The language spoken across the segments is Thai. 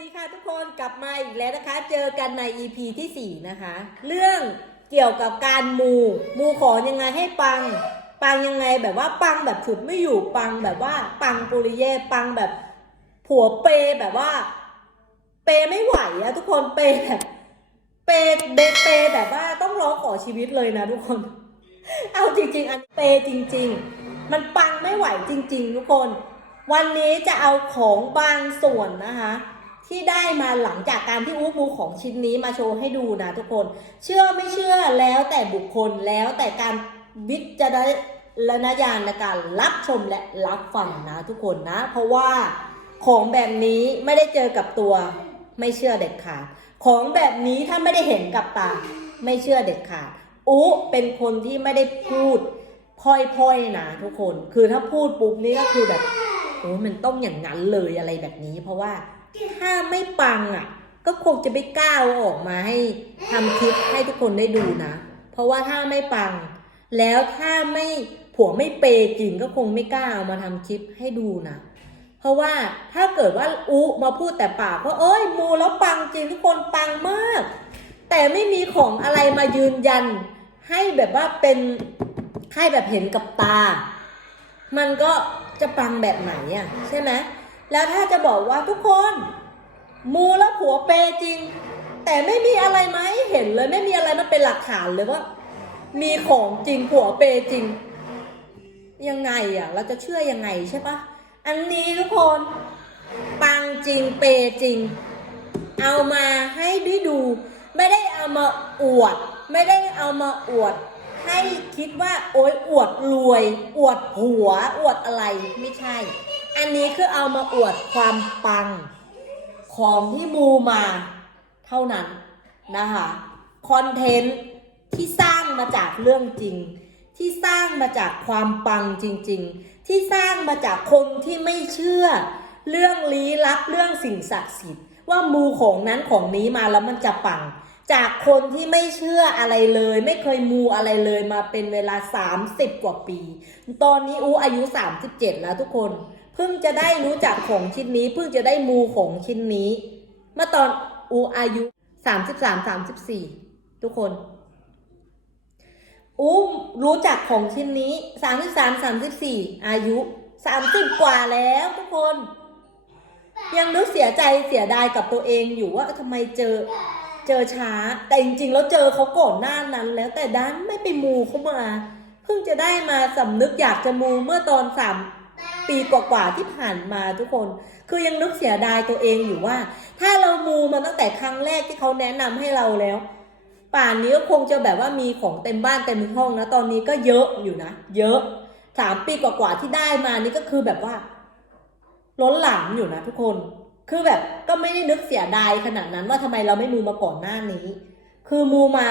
ดีค่ะทุกคนกลับมาอีกแล้วนะคะ เจอกันใน EP ที่ 4 นะคะ เรื่องเกี่ยวกับการมู มูขอยังไงให้ปัง ปังยังไงแบบว่าปังแบบฉุดไม่อยู่ปังแบบว่าปังปุริเย่ปังแบบผัวเปแบบว่า เปไม่ไหวอะทุกคนเปแบบเปเดเปแบบว่าต้องร้องขอชีวิตเลยนะทุกคน เอาจริง ๆ อันเปจริง ๆ มันปังไม่ไหวจริง ๆ ทุกคนวันนี้จะเอาของบางส่วนนะคะ ที่ได้มาหลังจากการที่อู้มูของชิ้นนี้มาโชว์ให้ดูนะทุกคน เชื่อไม่เชื่อแล้วแต่บุคคลแล้วแต่การวิจารณญาณในการรับชมและรับฟังนะทุกคนนะ เพราะว่าของแบบนี้ไม่ได้เจอกับตัวไม่เชื่อเด็ดขาดของแบบนี้ถ้าไม่ได้เห็นกับตาไม่เชื่อเด็ดขาดอู้เป็นคนที่ไม่ได้พูดพ่อยๆนะทุกคน คือถ้าพูดปุ๊บนี่ก็คือแบบโอ้ยมันต้องอย่างนั้นเลยอะไรแบบนี้ เพราะว่า ถ้าไม่ปังอะ ก็คงจะไม่กล้าเอาออกมาให้ทำคลิปให้ทุกคนได้ดูนะ เพราะว่าถ้าไม่ปัง แล้วถ้าไม่ผัวไม่เปย์จริงก็คงไม่กล้าเอามาทำคลิปให้ดูนะ เพราะว่าถ้าเกิดว่าอุมาพูดแต่ปากว่าเอ้ยมูแล้วปังจริงทุกคนปังมาก แต่ไม่มีของอะไรมายืนยัน ให้แบบว่าเป็นให้แบบเห็นกับตา มันก็จะปังแบบไหนอะใช่ไหม แล้วถ้าจะบอกว่าทุกคน มูแล้วผัวเปย์จริง แต่ไม่มีอะไรมาให้เห็นเลยไม่มีอะไรมาเป็นหลักฐานเลยว่า มีของจริงผัวเปย์จริง ยังไงอะ เราจะเชื่อยังไงใช่ปะอันนี้ทุกคน ปังจริงเปย์จริง เอามาให้ได้ดู ไม่ได้เอามาอวด ไม่ได้เอามาอวด ให้คิดว่าโอ๊ยอวดรวย อวดผัว อวดอะไรไม่ใช่ อันนี้คือเอามาอวดความปังของที่มูมาเท่านั้นนะคะคอนเทนต์ที่สร้างมาจากเรื่องจริง ที่สร้างมาจากความปังจริง ๆ ที่สร้างมาจากคนที่ไม่เชื่อ เรื่องลี้ลับเรื่องสิ่งศักดิ์สิทธิ์ ว่ามูของนั้นของนี้มาแล้วมันจะปัง จากคนที่ไม่เชื่ออะไรเลย ไม่เคยมูอะไรเลยมาเป็นเวลา 30 กว่าปี ตอนนี้อูอายุ 37 แล้วทุกคน พิ่งจะได้รู้จักของชิ้นนี้ เพิ่งจะได้มูของชิ้นนี้ เมื่อตอนอูอายุ33 34ทุกคน อูรู้จักของชิ้นนี้33 34อายุ30กว่าแล้วทุกคน ยังนึกเสียใจเสียดายกับตัวเองอยู่ว่าทำไมเจอเจอช้า แต่จริงๆแล้วเจอเขาก่อนหน้านั้น แล้วแต่ดันไม่ไปมูเขามา เพิ่งจะได้มาสำนึกอยากจะมูเมื่อตอนสาม ปีกว่าๆที่ผ่านมาทุกคน คือยังนึกเสียดายตัวเองอยู่ว่า ถ้าเรามูมาตั้งแต่ครั้งแรกที่เขาแนะนำให้เราแล้ว ป่านนี้ก็คงจะแบบว่ามีของเต็มบ้านเต็มห้องนะตอนนี้ก็เยอะอยู่นะ เยอะสามปีกว่าๆที่ได้มานี่ก็คือแบบว่า ล้นหลามอยู่นะทุกคน คือแบบก็ไม่ได้นึกเสียดายขนาดนั้นว่าทำไมเราไม่มูมาก่อนหน้านี้ คือมูมา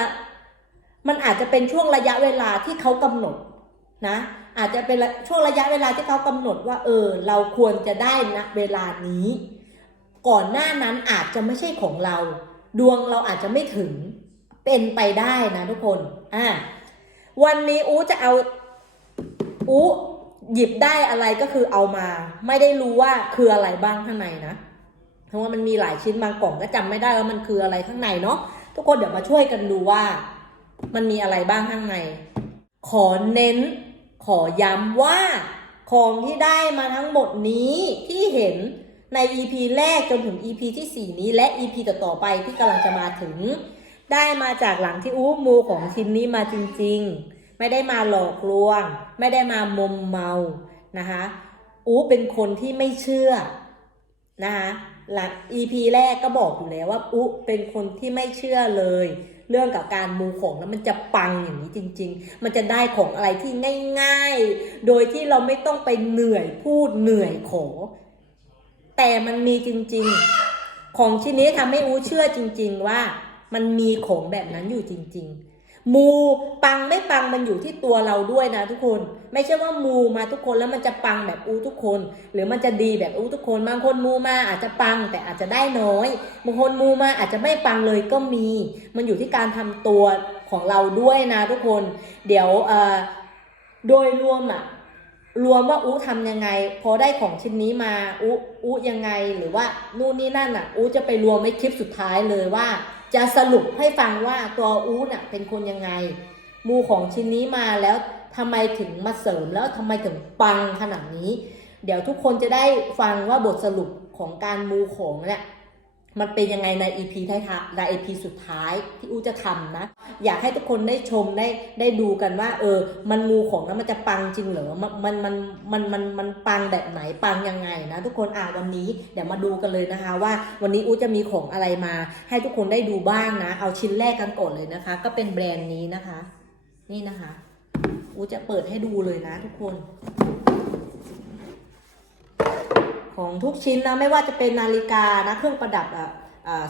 มันอาจจะเป็นช่วงระยะเวลาที่เขากำหนดนะ อาจจะเป็นช่วงระยะเวลาที่เขากำหนดว่าเออเราควรจะได้นะเวลานี้ ก่อนหน้านั้นอาจจะไม่ใช่ของเรา ดวงเราอาจจะไม่ถึงเป็นไปได้นะทุกคนอ่าวันนี้อูจะเอาอูหยิบได้อะไรก็คือเอามา ไม่ได้รู้ว่าคืออะไรบ้างข้างในนะเพราะว่ามันมีหลายชิ้นบางกล่องก็จำไม่ได้ว่ามันคืออะไรข้างในเนาะทุกคนเดี๋ยวมาช่วยกันดูว่า มันมีอะไรบ้างข้างใน ขอเน้น ขอย้ำว่าของที่ได้มาทั้งหมดนี้ที่เห็นใน EP แรกจนถึง EP ที่ 4 นี้และ EP ต่อๆไปที่กำลังจะมาถึง ได้มาจากหลังที่อู้มูของชิ้นนี้มาจริงๆ ไม่ได้มาหลอกลวง ไม่ได้มามมเมานะคะอู้เป็นคนที่ไม่เชื่อนะคะหลัง EP แรกก็บอกอยู่แล้วว่าอู้เป็นคนที่ไม่เชื่อเลย เรื่องกับการมูของแล้วมันจะปังอย่างนี้จริง ๆ มันจะได้ของอะไรที่ง่าย ๆ โดยที่เราไม่ต้องไปเหนื่อยพูดเหนื่อยขอ แต่มันมีจริง ๆ ของชิ้นนี้ทำให้อู้เชื่อจริง ๆ ว่ามันมีของแบบนั้นอยู่จริง ๆ มูปังไม่ปังมันอยู่ที่ตัวเราด้วยนะทุกคน ไม่ใช่ว่ามูมาทุกคนแล้วมันจะปังแบบอู้ทุกคน หรือมันจะดีแบบอู้ทุกคนบางคนมูมาอาจจะปังแต่อาจจะได้น้อยบางคนมูมาอาจจะไม่ปังเลยก็มี มันอยู่ที่การทำตัวของเราด้วยนะทุกคน เดี๋ยวโดยรวมอะรวมว่าอุทำยังไง พอได้ของชิ้นนี้มาอุอุยังไงหรือว่านู่นนี่นั่นอะอุจะไปรวมไว้คลิปสุดท้ายเลยว่า จะสรุปให้ฟังว่าตัวอูน่ะเป็นคนยังไง มูของชิ้นนี้มาแล้วทำไมถึงมาเสริมแล้วทำไมถึงปังขนาดนี้ เดี๋ยวทุกคนจะได้ฟังว่าบทสรุปของการมูของเนี่ย มันเป็นยังไงใน EP ท้ายๆใน EP สุดท้ายที่อูจะทำนะ อยากให้ทุกคนได้ชมได้ได้ดูกันว่า เออ มันมูของแล้วมันจะปังจริงเหรอมันมันมันมันมันมันปังแบบไหนปังยังไงนะทุกคนอ่าวันนี้เดี๋ยวมาดูกันเลยนะคะ ว่าวันนี้อูจะมีของอะไรมา ให้ทุกคนได้ดูบ้างนะ เอาชิ้นแรกกันก่อนเลยนะคะ ก็เป็นแบรนด์นี้นะคะ นี่นะคะอูจะเปิดให้ดูเลยนะทุกคน ของทุกชิ้นนะไม่ว่าจะเป็นนาฬิกานะเครื่องประดับอะ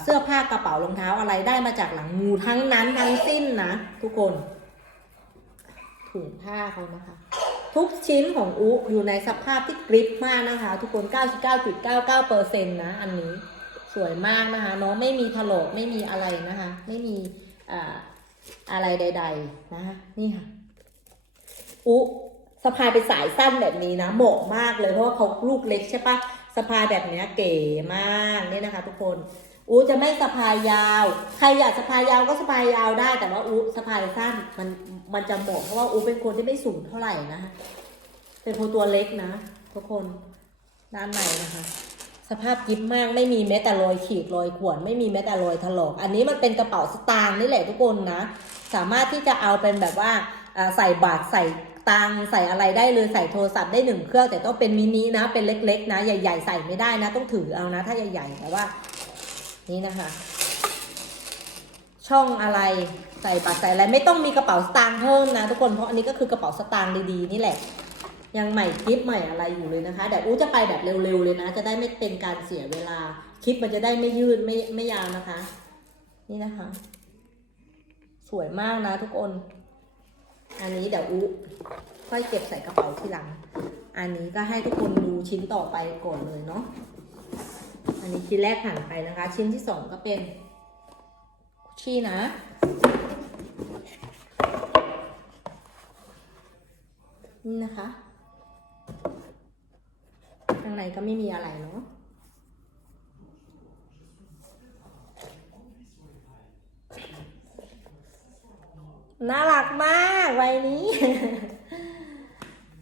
เสื้อผ้ากระเป๋ารองเท้าอะไรได้มาจากหลังงูทั้งนั้นทั้งสิ้นนะทุกคน ถุงผ้าเขานะคะ ทุกชิ้นของอุอยู่ในสภาพที่กริปมากนะคะ ทุกคน 99.99%นะอันนี้สวยมากนะคะน้องไม่มีถลอกไม่มีอะไรนะคะ ไม่มีอ่าอะไรใด ๆ นะคะนี่ค่ะ อุสะพายเป็นสายสั้นแบบนี้นะเหมาะมากเลยเพราะว่าเขาลูกเล็กใช่ปะ สะพายแบบเนี้ยเก๋มากนี่นะคะ ทุกคนอูจะไม่สะพายยาว ใครอยากสะพายยาวก็สะพายยาวได้ แต่ว่าอูสะพายสั้นมันมันจะเหมาะเพราะว่าอูเป็นคนที่ไม่สูงเท่าไหร่นะ เป็นคนตัวเล็กนะ ทุกคนด้านในนะคะ สภาพยิบมากไม่มีแม้แต่รอยขีดรอยข่วน ไม่มีแม้แต่รอยถลอก อันนี้มันเป็นกระเป๋าสตางค์นี่แหละทุกคนนะ สามารถที่จะเอาเป็นแบบว่าใส่บาทใส่ ตังใส่อะไรได้เลยใส่โทรศัพท์ได้หนึ่งเครื่อง แต่ต้องเป็นมินินะ เป็นเล็ก ๆ นะ ใหญ่ ๆ ใส่ไม่ได้นะ ต้องถือเอานะ ถ้าใหญ่ๆแต่ว่า นี่นะคะ ช่องอะไรใส่บัตรใส่อะไรไม่ต้องมีกระเป๋าสตางค์เพิ่มนะทุกคนเพราะอันนี้ก็คือกระเป๋าสตางค์ดีๆนี่แหละ ยังใหม่คลิปใหม่อะไรอยู่เลยนะคะเดี๋ยวอู้จะไปแบบเร็วๆเลยนะ จะได้ไม่เป็นการเสียเวลาคลิปมันจะได้ไม่ยืดไม่ไม่ยาวนะคะ นี่นะคะ สวยมากนะทุกคน อันนี้เดี๋ยวอู้ค่อยเก็บใส่กระเป๋าทีหลัง อันนี้ก็ให้ทุกคนดูชิ้นต่อไปก่อนเลยเนาะ อันนี้ชิ้นแรกผ่านไปนะคะ ชิ้นที่สองก็เป็นกุชชี่นะ นี่นะคะ ข้างในก็ไม่มีอะไรเนาะ น่ารักมากใบนี้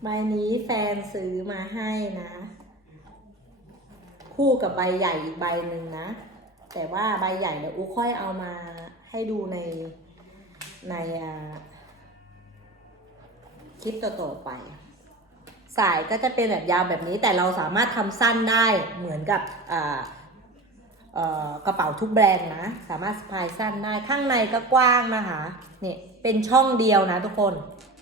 ใบนี้แฟนซื้อมาให้นะ คู่กับใบใหญ่อีกใบหนึ่งนะ แต่ว่าใบใหญ่เดี๋ยวอูค่อยเอามาให้ดูในในอ่าคลิปต่อๆไป สายก็จะเป็นแบบยาวแบบนี้แต่เราสามารถทำสั้นได้เหมือนกับอ่า กระเป๋าทุกแบรนด์นะ สามารถสะพายสั้นได้ ข้างในก็กว้างนะคะเนี่ยเป็นช่องเดียวนะทุกคน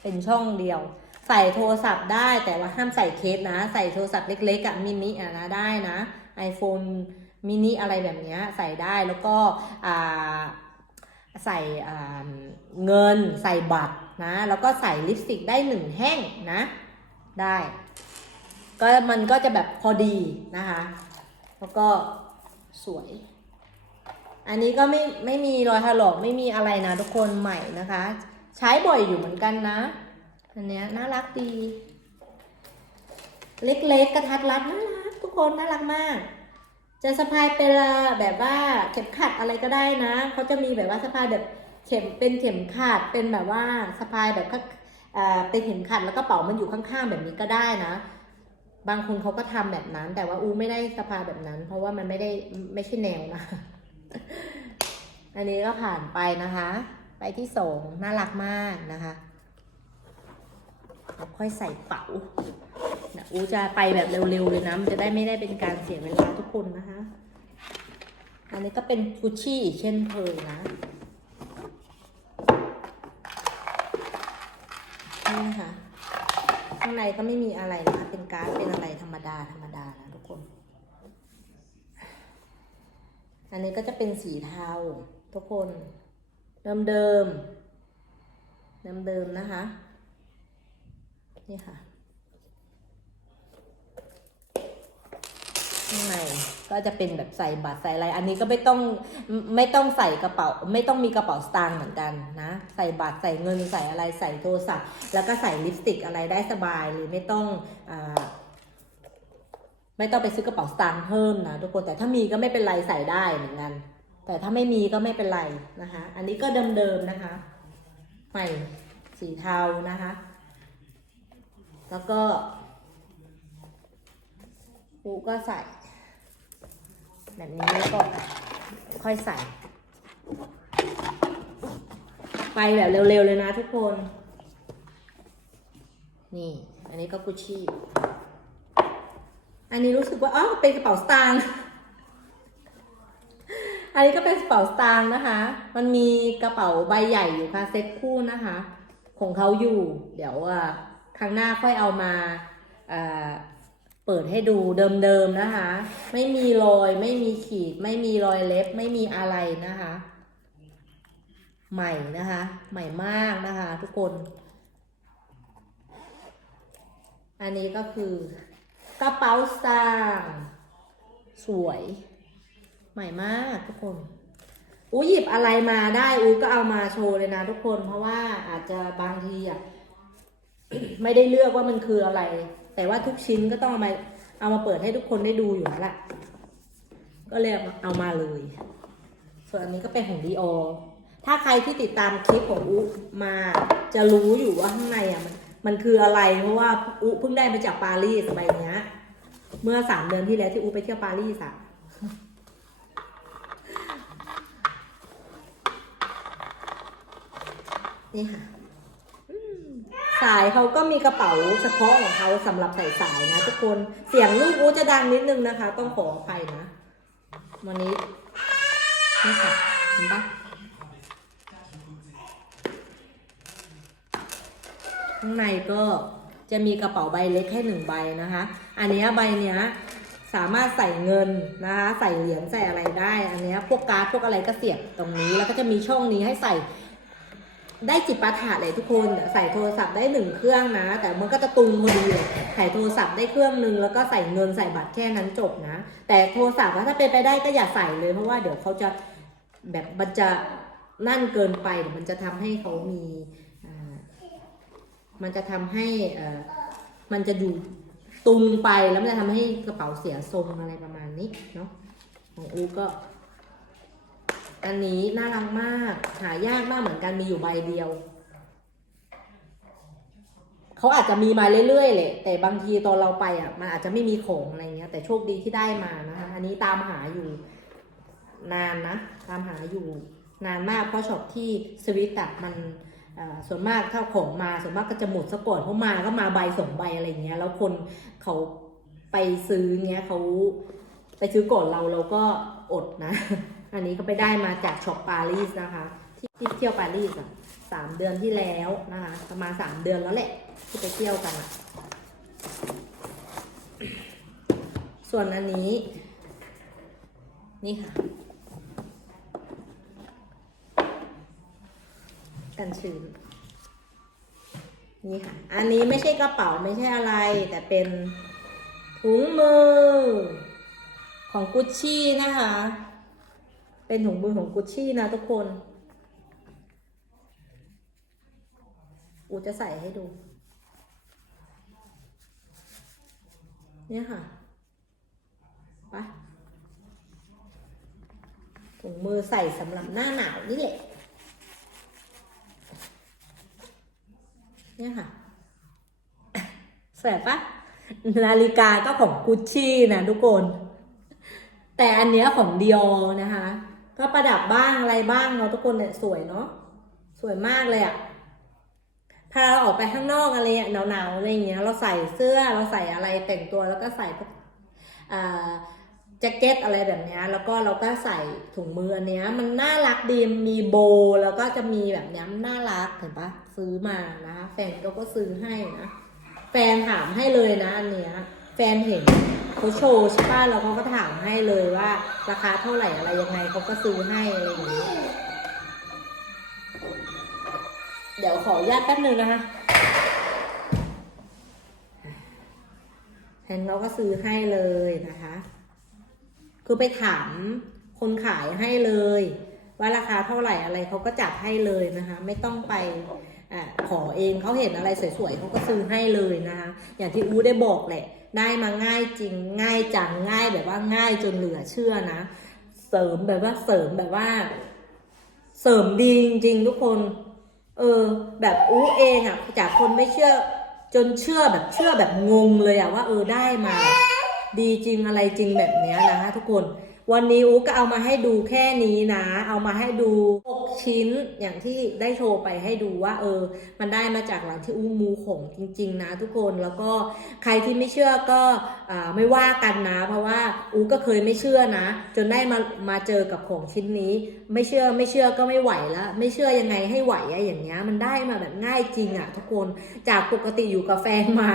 เป็นช่องเดียว ใส่โทรศัพท์ได้แต่ว่าห้ามใส่เคสนะ ใส่โทรศัพท์เล็กๆอะมินิอะนะได้นะ iPhone มินิอะไรแบบนี้ใส่ได้แล้วก็ใส่เงินใส่บัตรนะ แล้วก็ใส่ลิปสติกได้หนึ่งแห้งนะ ได้ ก็มันก็จะแบบพอดีนะคะ แล้วก็ สวย อันนี้ก็ไม่ไม่มีรอยถลอกไม่มีอะไรนะทุกคนใหม่นะคะ ใช้บ่อยอยู่เหมือนกันนะ อันเนี้ยน่ารักดี เล็กๆกระทัดรัดน่ารักทุกคนน่ารักมากจะสะพายเป็นแบบว่าเข็มขัดอะไรก็ได้นะ เขาจะมีแบบว่าสะพายแบบเข็มเป็นเข็มขัดเป็นแบบว่าสะพายแบบก็อ่าเป็นเข็มขัดแล้วก็เป๋ามันอยู่ข้างๆแบบนี้ก็ได้นะ บางคนเขาก็ทำแบบนั้น แต่ว่าอูไม่ได้สะพาแบบนั้น เพราะว่ามันไม่ได้ไม่ใช่แนวนะ อันนี้ก็ผ่านไปนะคะ ไปที่สองน่ารักมากนะคะค่อยใส่เป๋านะอูจะไปแบบเร็วๆเลยนะมันจะได้ไม่ได้เป็นการเสียเวลาทุกคนนะคะ อันนี้ก็เป็นกุชชี่เช่นเคยนะนี่นะคะ ข้างในก็ไม่มีอะไรนะคะเป็นการ์ดเป็นอะไรธรรมดาธรรมดานะทุกคน อันนี้ก็จะเป็นสีเทาทุกคนเดิมเดิมเดิมเดิมนะคะ นี่ค่ะ ข้างในก็จะเป็นแบบใส่บัตรใส่อะไร อันนี้ก็ไม่ต้องไม่ต้องใส่กระเป๋า ไม่ต้องมีกระเป๋าสตางค์เหมือนกันนะ ใส่บัตรใส่เงินใส่อะไรใส่โทรศัพท์ แล้วก็ใส่ลิปสติกอะไรได้สบายหรือไม่ต้องอไม่ต้องไปซื้อกระเป๋าสตางค์เพิ่มนะทุกคนแต่ถ้ามีก็ไม่เป็นไรใส่ได้เหมือนกัน แต่ถ้าไม่มีก็ไม่เป็นไรนะคะ อันนี้ก็เดิมๆนะคะ ใหม่สีเทานะคะ แล้วก็ปูก็ใส่ แบบนี้แล้วก็ค่อยใส่ ไปแบบเร็วๆเลยนะทุกคน นี่ อันนี้ก็กุชชี่ อันนี้รู้สึกว่าอ๋อเป็นกระเป๋าสตางค์อันนี้ก็เป็นกระเป๋าสตางค์นะคะ มันมีกระเป๋าใบใหญ่อยู่ค่ะเซ็ตคู่นะคะ ของเขาอยู่ เดี๋ยวอะครั้งหน้าค่อยเอามาอ่า เปิดให้ดูเดิมๆนะคะ ไม่มีรอย ไม่มีขีด ไม่มีรอยเล็บ ไม่มีอะไรนะคะ ใหม่นะคะ ใหม่มากนะคะ ทุกคน อันนี้ก็คือกระเป๋าสตางค์สวย ใหม่มากทุกคนอูหยิบอะไรมาได้อูก็เอามาโชว์เลยนะทุกคนเพราะว่าอาจจะบางทีอะไม่ได้เลือกว่ามันคืออะไร แต่ว่าทุกชิ้นก็ต้องเอามาเอามาเปิดให้ทุกคนได้ดูอยู่แล้วแหละก็เลยเอามาเลย ส่วนอันนี้ก็เป็นของดีอถ้าใครที่ติดตามคลิปของอูมาจะรู้อยู่ว่าข้างในอะมันมันคืออะไรเพราะว่าอูเพิ่งได้มาจากปารีสใบเนี้ย เมื่อสามเดือนที่แล้วที่อูไปเที่ยวปารีสอะนี่ค่ะ สายเขาก็มีกระเป๋าเฉพาะของเขาสำหรับใส่สายนะทุกคนเสียงลูกอูจะดังนิดนึงนะคะ ต้องขออภัยนะ วันนี้นี่ค่ะเห็นปะข้างในก็จะมีกระเป๋าใบเล็กแค่หนึ่งใบนะคะ อันนี้ใบเนี้ยสามารถใส่เงินนะคะใส่เหรียญใส่อะไรได้ อันเนี้ยพวกการ์ดพวกอะไรก็เสียบตรงนี้แล้วก็จะมีช่องนี้ให้ใส่ ได้จิตปาถะเลยทุกคนใส่โทรศัพท์ได้หนึ่งเครื่องนะ แต่มันก็จะตุงพอดีเลยใส่โทรศัพท์ได้เครื่องนึงแล้วก็ใส่เงินใส่บัตรแค่นั้นจบนะ แต่โทรศัพท์ถ้าเป็นไปได้ก็อย่าใส่เลยเพราะว่าเดี๋ยวเขาจะแบบมันจะนั่นเกินไปเดี๋ยวมันจะทำให้เขามีมันจะทำให้เออมันจะดูตุงไปแล้วมันจะทำให้กระเป๋าเสียทรงอะไรประมาณนี้เนาะของอูก็ อันนี้น่ารักมาก หายากมากเหมือนกันมีอยู่ใบเดียว เขาอาจจะมีมาเรื่อยๆเลยแต่บางทีตอนเราไปอะ มันอาจจะไม่มีของอะไรเงี้ย แต่โชคดีที่ได้มานะคะอันนี้ตามหาอยู่ นานนะ ตามหาอยู่ นานมากเพราะช็อปที่สวิตอะมันส่วนมากถ้าของมาส่วนมากก็จะหมดซะก่อนเพราะมาก็มาใบสองใบอะไรเงี้ย แล้วคนเขาไปซื้อเงี้ยเขาไปซื้อก่อนเราเราก็อดนะ อันนี้ก็ไปได้มาจากช็อปปารีสนะคะ ที่ที่เที่ยวปารีสอะสามเดือนที่แล้วนะคะ ประมาณสามเดือนแล้วแหละ ที่ไปเที่ยวกันอะ ส่วนอันนี้ นี่ค่ะ กันชื้นนี่ค่ะ อันนี้ไม่ใช่กระเป๋าไม่ใช่อะไร แต่เป็นถุงมือของกุชชี่นะคะ เป็นถุงมือของกุชชี่นะทุกคน อูจะใส่ให้ดู เนี่ยค่ะไปะถุงมือใส่สำหรับหน้าหนาวนี่แหละ เนี่ยค่ะสวยปะนาฬิกาก็ของกุชชี่นะทุกคน แต่อันเนี้ยของดิออนะคะ ก็ประดับบ้างอะไรบ้างเนาะทุกคนเนี่ยสวยเนาะสวยมากเลยอะพาเราออกไปข้างนอกอะไรอะหนาวๆอะไรอย่างเงี้ย เราใส่เสื้อเราใส่อะไรแต่งตัวแล้วก็ใส่พวกอ่าแจ็คเก็ตอะไรแบบเนี้ยแล้วก็เราก็ใส่ถุงมืออันเนี้ย มันน่ารักดีมีโบ แล้วก็จะมีแบบเนี้ยมันน่ารักเห็นปะซื้อมานะคะแฟนเราก็ซื้อให้นะ แฟนถามให้เลยนะอันเนี้ย แฟนเห็นเขาโชว์ใช่ป่ะแล้วเขาก็ถามให้เลยว่า ราคาเท่าไหร่อะไรยังไงเขาก็ซื้อให้อะไรอย่างนี้ เดี๋ยวขออนุญาตแป๊บนึงนะคะแฟนเราก็ซื้อให้เลยนะคะ คือไปถามคนขายให้เลย ว่าราคาเท่าไหร่อะไรเขาก็จัดให้เลยนะคะ ไม่ต้องไปอขอเองเขาเห็นอะไรสวยๆเขาก็ซื้อให้เลยนะคะ อย่างที่อูได้บอกแหละ ได้มาง่ายจริงง่ายจังง่ายแบบว่าง่ายจนเหลือเชื่อนะ เสริมแบบว่าเสริมแบบว่า เสริมดีจริงๆทุกคน เออ แบบอู้เองอะจากคนไม่เชื่อ จนเชื่อแบบเชื่อแบบงงเลยอะว่า เออได้มา ดีจริงอะไรจริงแบบเนี้ยนะคะทุกคน วันนี้อูก็เอามาให้ดูแค่นี้นะ เอามาให้ดู 6 ชิ้นอย่างที่ได้โชว์ไปให้ดูว่าเออ มันได้มาจากหลังที่อูมูของจริง ๆ นะ ทุกคนแล้วก็ใครที่ไม่เชื่อก็ไม่ว่ากันนะ เพราะว่าอูก็เคยไม่เชื่อนะ จนได้มามาเจอกับของชิ้นนี้ ไม่เชื่อไม่เชื่อก็ไม่ไหวแล้ว ไม่เชื่อยังไงให้ไหวอะอย่างเงี้ยมันได้มาแบบง่ายจริงอะทุกคนจากปกติอยู่กับแฟนมา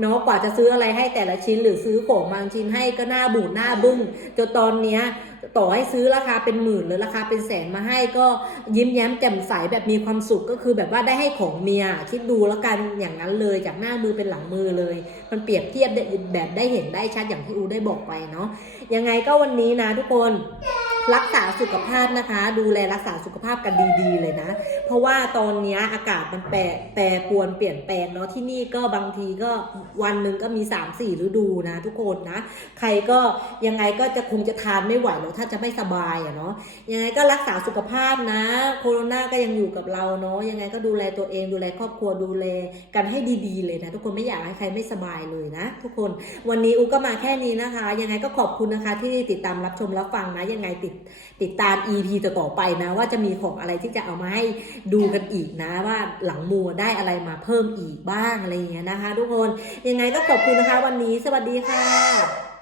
เนาะกว่าจะซื้ออะไรให้แต่ละชิ้นหรือซื้อของบางชิ้นให้ก็หน้าบูดหน้าบึ้งจนตอนนี้ต่อให้ซื้อราคาเป็นหมื่นหรือราคาเป็นแสนมาให้ก็ยิ้มแย้มแจ่มใสแบบมีความสุขก็คือแบบว่าได้ให้ของเมียคิดดูแล้วกันอย่างนั้นเลยจากหน้ามือเป็นหลังมือเลย มันเปรียบเทียบได้แบบได้เห็นได้ชัดอย่างที่อูได้บอกไปเนาะยังไงก็วันนี้นะทุกคน รักษาสุขภาพนะคะ ดูแลรักษาสุขภาพกันดีๆ เลยนะ เพราะว่าตอนนี้อากาศมันแปรแปรปวนเปลี่ยนแปลงเนาะที่นี่ก็บางทีก็วันหนึ่งก็มี 3 4 ฤดูนะ ทุกคนนะ ใครก็ยังไงก็จะคงจะทานไม่ไหวหรอกถ้าจะไม่สบายอะเนาะยังไงก็รักษาสุขภาพนะ โคโรนาก็ยังอยู่กับเราเนาะยังไงก็ดูแลตัวเองดูแลครอบครัวดูแลกันให้ดีๆ เลยนะ ทุกคนไม่อยากให้ใครไม่สบายเลยนะ ทุกคนวันนี้อูก็มาแค่นี้นะคะ ยังไงก็ขอบคุณนะคะที่ติดตามรับชมรับฟังนะยังไงติดติดตาม EP ต่อๆไปนะ ว่าจะมีของอะไรที่จะเอามาให้ดูกันอีกนะ ว่าหลังมัวได้อะไรมาเพิ่มอีกบ้างอะไรอย่างเงี้ยนะคะ ทุกคนยังไงก็ขอบคุณนะคะวันนี้สวัสดีค่ะ